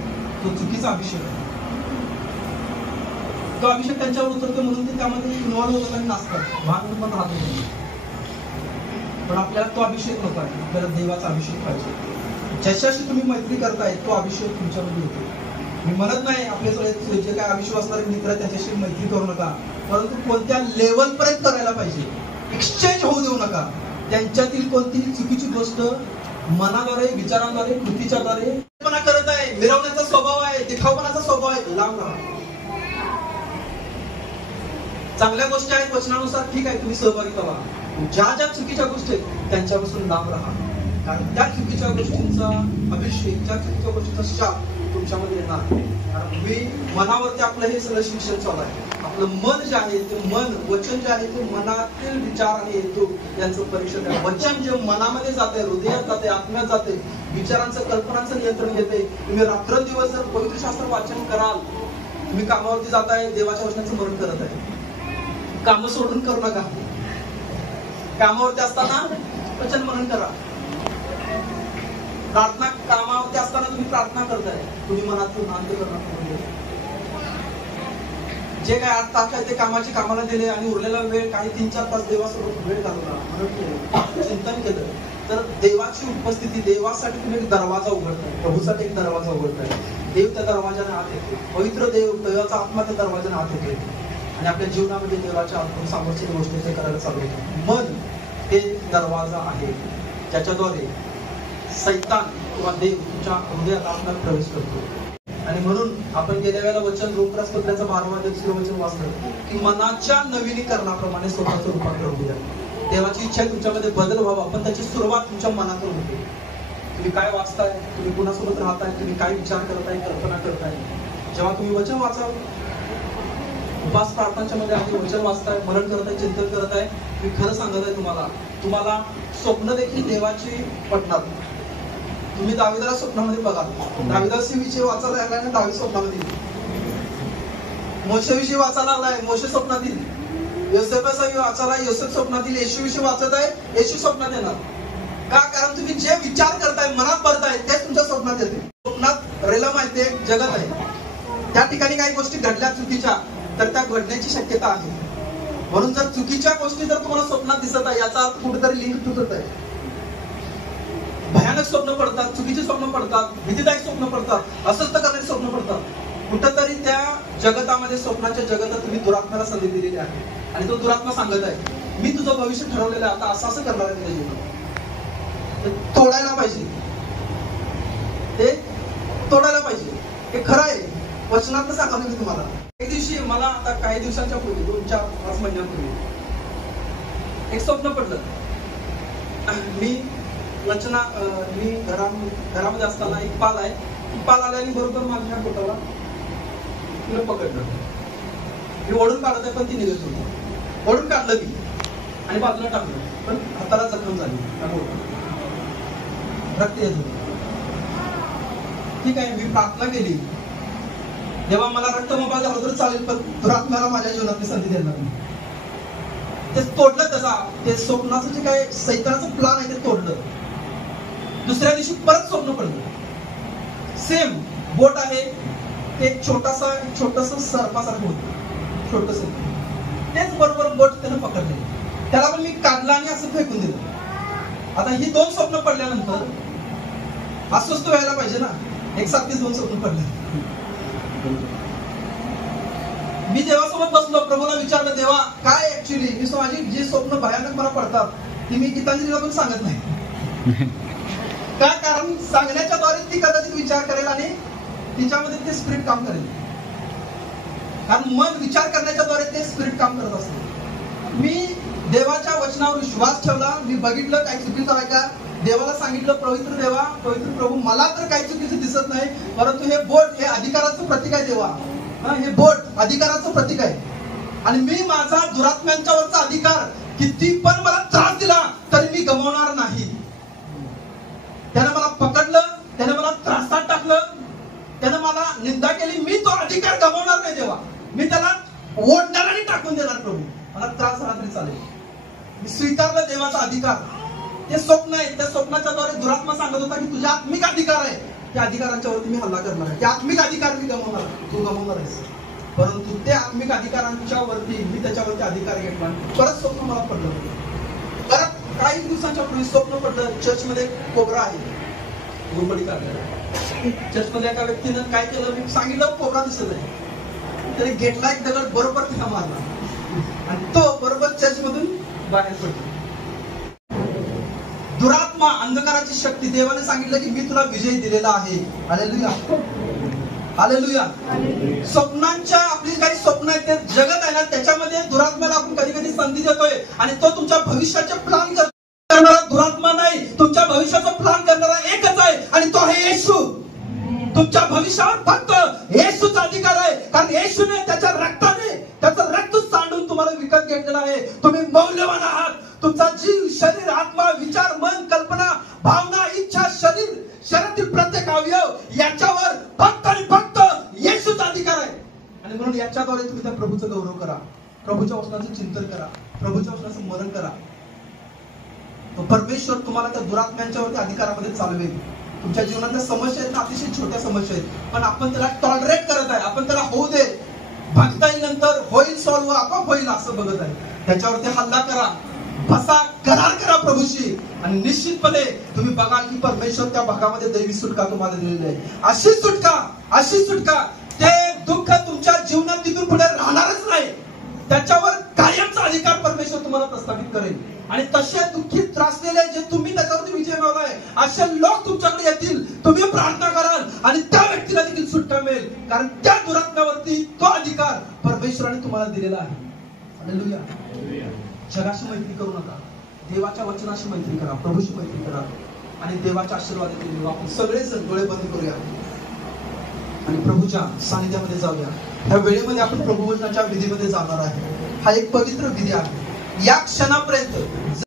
तो चुकीचा अभिषेक आहे. तो अभिषेक त्यांच्यावर उतरतो म्हणून ते त्यामध्ये इन्व्हॉल्व होतात आणि नाचतात, भांडून पण राहत होते. पण आपल्याला तो अभिषेक नको आहे, आपल्याला देवाचा अभिषेक पाहिजे. ज्याच्याशी तुम्ही मैत्री करताय तो अभिषेक तुमच्यामध्ये येतो. मी म्हणत नाही आपले जे काय अविश्वासणारे मित्र त्याच्याशी मैत्री करू नका, परंतु कोणत्या लेवल पर्यंत करायला पाहिजे, एक्सचेंज होऊ देऊ नका. त्यांच्यातील कोणतीही चुकीची गोष्ट मनाद्वारे, विचारांद्वारे, कृतीच्या द्वारे करत आहे, मिरवण्याचा स्वभाव आहे, दिखावपणाचा स्वभाव आहे, लांब राहा. चांगल्या गोष्टी आहेत वचनानुसार, ठीक आहे, तुम्ही सहभागी व्हा. ज्या ज्या चुकीच्या गोष्टी आहेत त्यांच्यापासून लांब राहा. कारण त्या चुकीच्या गोष्टींचा अभिषेक, त्या चुकीच्या गोष्टींचा शाप तुमच्यामध्ये येणार. कारण तुम्ही मनावरती आपलं हे सगळं शिक्षण चालू आहे. आपलं मन जे आहे ते मन, वचन जे आहे ते मनातील विचार आणि हेतू यांचं परीक्षण आहे. वचन जे मनामध्ये जाते, हृदयात जाते, आत्म्यात जाते, विचारांचं, कल्पनांचं नियंत्रण घेते. तुम्ही रात्रंदिवस जर पवित्र शास्त्र वाचन कराल, तुम्ही कामावरती जाताय, देवाच्या वचनाचं स्मरण करत आहे, काम सोडून करू नका. कामावरती असताना वचन मनन करा. प्रार्थना, कामावरती असताना तुम्ही प्रार्थना करताय, तुम्ही मनातून अंतःकरणातून. जे काय 8 तास आहे ते कामाला दिले आणि उरलेला वेळ काही 3-4 तास देवासोबत वेळ घालवला, म्हणून चिंतन केलं, तर देवाची उपस्थिती, देवासाठी तुम्ही एक दरवाजा उघडताय, प्रभूसाठी एक दरवाजा उघडताय. देव त्या दरवाजाने आत येते, पवित्र देवाचा आत्मा त्या दरवाजाने आत येते आणि आपल्या जीवनामध्ये देवाच्या आत्मा सामर्थ्य गोष्टी ते करायला चालू होतं. मन हे दरवाजा आहे ज्याच्याद्वारे सैतान किंवा देव तुमच्या हृदयात आपल्याला प्रवेश करतो. आणि म्हणून आपण गेल्या वेळेला वचन रोमपत्राचं 12 वचन वाचलं की मनाच्या नवीनीकरणाप्रमाणे स्वतःचं रूपांतर होऊया. देवाची इच्छा आहे तुमच्यामध्ये बदल व्हावा, पण त्याची सुरुवात तुमच्या मनातून होते. तुम्ही काय वाचताय, तुम्ही कुणासोबत राहताय, तुम्ही काय विचार करताय, कल्पना करताय. जेव्हा तुम्ही वचन वाचाल, उपास प्रार्थनाच्या मध्ये आधी वचन वाचताय, मनन करताय, चिंतन करताय, मी खरं सांगत आहे तुम्हाला स्वप्न देखील देवाची पटणार. तुम्ही दाविदाला स्वप्नामध्ये बघा, दाविदाशी विषय वाचायला आलाय ना, दावीद स्वप्नामध्ये. मोशेविषयी वाचायला आलाय, मोशे स्वप्नात येईल. योसेफाविषयी वाचायला, योसेफ स्वप्नात येईल. येशूविषयी वाचत आहे, येशू स्वप्नात येणार. का? कारण तुम्ही जे विचार करताय, मनात भरताय, तेच तुमच्या स्वप्नात येते. स्वप्नात रेलम आहे, ते जगत आहे. त्या ठिकाणी काही गोष्टी घडल्या चुकीच्या, तर त्या घडण्याची शक्यता आहे. म्हणून जर चुकीच्या गोष्टी जर तुम्हाला स्वप्नात दिसत आहे, याचा अर्थ कुठेतरी लिंक तुटत आहे. भयानक स्वप्न पडतात, चुकीचे स्वप्न पडतात, भीतीदायक स्वप्न पडतात, अस्वस्थ करणारे स्वप्न पडतात. कुठंतरी त्या जगतामध्ये, स्वप्नाच्या जगतात तुम्ही दुरात्म्याला संधी दिलेली आहे आणि तो दुरात्मा सांगत आहे मी तुझं भविष्य ठरवलेलं आहे, आता असं करणार आहे तुझ्या जीवनात. तोडायला पाहिजे, ते तोडायला पाहिजे. हे खरं आहे, वचनात सांगतो मी तुम्हाला. एक दिवशी मला, आता काही दिवसांच्या पूर्वी, 2-4-5 महिन्यांपूर्वी एक स्वप्न पडलं. मी घरामध्ये असताना एक पाल आला आणि बरोबर माझ्या पोटाला तिला पकडलं. मी ओढून काढत आहे, पण ती निघत होती. ओढून काढलं मी आणि बाजूला टाकलं, पण हाताला जखम झाली, रक्त येत होतं. ठीक आहे, मी प्रार्थना केली, जेव्हा मला रक्त मोबाईल झालं तर चालेल, पण दुरात्म्याला माझ्या जीवनातली संधी देणार नाही. ते तोडलं. ते स्वप्नाचं जे काय सैतानाचं प्लान आहे ते तोडलं. दुसऱ्या दिवशी परत स्वप्न पडलं. सेम बोट आहे, ते छोटस सर्पासारखं होतं, छोटस. तेच बरोबर बोट त्यानं पकडले. त्याला पण मी काढला आणि असं फेकून दिलं. आता ही 2 स्वप्न पडल्यानंतर अस्वस्थ व्हायला पाहिजे ना, एकसारखीच 2 स्वप्न पडले. मी देवासोबत बसलो, प्रभूला विचारलं, देवा काय ऍक्च्युअली मी माझी जी स्वप्न भयानक मला पडतात ती मी गीतांजलीला पण सांगत नाही. काय? कारण सांगण्याच्या द्वारे ती कदाचित विचार करेल आणि तिच्यामध्ये ते स्पिरिट काम करेल. कारण मन विचार करण्याच्या द्वारे ते स्पिरिट काम करत असते. मी देवाच्या वचनावर विश्वास ठेवला, मी बघितलं काही चुकीचं आहे का, देवाला सांगितलं, पवित्र देवा, पवित्र प्रभू, मला तर काही चुकीचं दिसत नाही, परंतु हे बोट हे अधिकाराचं प्रतीक आहे देवा. हे बोट अधिकाराचं प्रतीक आहे आणि मी माझा दुरात्म्यांच्यावरचा अधिकार किती पण मला त्रास दिला तरी मी गमावणार नाही. त्याने मला पकडलं, त्याने मला त्रासात टाकलं, त्याने मला निंदा केली, मी तो अधिकार गमावणार नाही देवा. मी त्याला ओढणार आणि टाकून देणार प्रभू, मला त्रास झाला तरी चालेल. मी स्वीकारलं देवाचा अधिकार. ते स्वप्न आहे, त्या स्वप्नाच्या द्वारे दुरात्मा सांगत होता की तुझे आत्मिक अधिकार आहे, त्या अधिकारांच्या वरती मी हल्ला करणार आहे, ते आत्मिक अधिकार मी गमावणार, तू गमावणार आहेस. परंतु ते आत्मिक अधिकारांच्या वरती मी त्याच्यावरती अधिकार घेतला. परत स्वप्न मला पडलं. परत काही दिवसांच्या पूर्वी स्वप्न पडलं, चर्चमध्ये कोबरा आहे, गुरुपडी काढलेला. चर्चमध्ये एका व्यक्तीनं काय केलं, मी सांगितलं कोबरा दिसत आहे, तरी गेटला एक दगड बरोबर तिला मारला आणि तो बरोबर चर्च मधून बाहेर पडला. दुरात्मा, अंधकाराची शक्ती, देवाने सांगितलं की मी तुला विजय दिलेला आहे. Hallelujah, hallelujah. स्वप्नांच्या, आपली काही स्वप्न आहेत ते जगत आहे ना, त्याच्यामध्ये दुरात्म्याला आपण कधी कधी संधी देतोय आणि तो तुमच्या भविष्याचे प्लॅन करणारा दुरात्मा नाही, तुमच्या भविष्याचा प्लॅन करणारा एकच आहे आणि तो आहे येशू. तुमच्या भविष्यावर फक्त येशूचा अधिकार आहे, कारण येशूने त्याच्या रक्ताने, त्याचं रक्त सांडून तुम्हाला विकत घेतलेला आहे. तुम्ही मौल्यवान आहात. तुमचा जीव, शरीर, आत्मा, विचार, मन, कल्पना, भावना, इच्छा, शरीरातील प्रत्येक अवयव याच्यावर फक्त आणि फक्त येशूचा अधिकार आहे. आणि म्हणून याच्याद्वारे तुम्ही त्या प्रभूचं गौरव करा, प्रभूच्या वचनाचं चिंतन करा, प्रभूच्या वचनाचं मनन करा. तो परमेश्वर तुम्हाला त्या दुरात्म्यांच्यावरती अधिकारामध्ये चालवेल. तुमच्या जीवनातल्या समस्या आहेत, अतिशय छोट्या समस्या आहेत, पण आपण त्याला टॉलरेट करत आहे, आपण त्याला होऊ दे, भक्ताई नंतर होईल सॉल्व, आपोआप होईल असं बघत आहे. त्याच्यावरती हल्ला करा, बसा, करार करा प्रभूशी, आणि निश्चितपणे तुम्ही बघाल की परमेश्वर त्या भागामध्ये दैवी सुटका तुम्हाला दिलेली आहे. अशी सुटका ते दुःख तुमच्या जीवनात तिथून पुढे राहणारच नाही. त्याच्यावर कायमचा अधिकार परमेश्वर तुम्हाला प्रस्थापित करेल. आणि तसे दुःखी त्रासलेले जे तुम्ही त्याच्यावरती विजय मिळवलाय असे लोक तुमच्याकडे येतील, तुम्ही प्रार्थना कराल आणि त्या व्यक्तीला देखील सुटका मिळेल. कारण त्या दुरात्म्यावरती तो अधिकार परमेश्वराने तुम्हाला दिलेला आहे. हालेलुया. जगाशी मैत्री करू नका, देवाच्या वचनाशी मैत्री करा, प्रभूशी मैत्री करा, आणि देवाच्या आशीर्वादातील आपण सगळेजण डोळे बंद करूया आणि प्रभूच्या सानिध्यामध्ये जाऊया. या वेळेमध्ये आपण प्रभू वचनाच्या विधीमध्ये जाणार आहे. हा एक पवित्र विधी आहे. या क्षणापर्यंत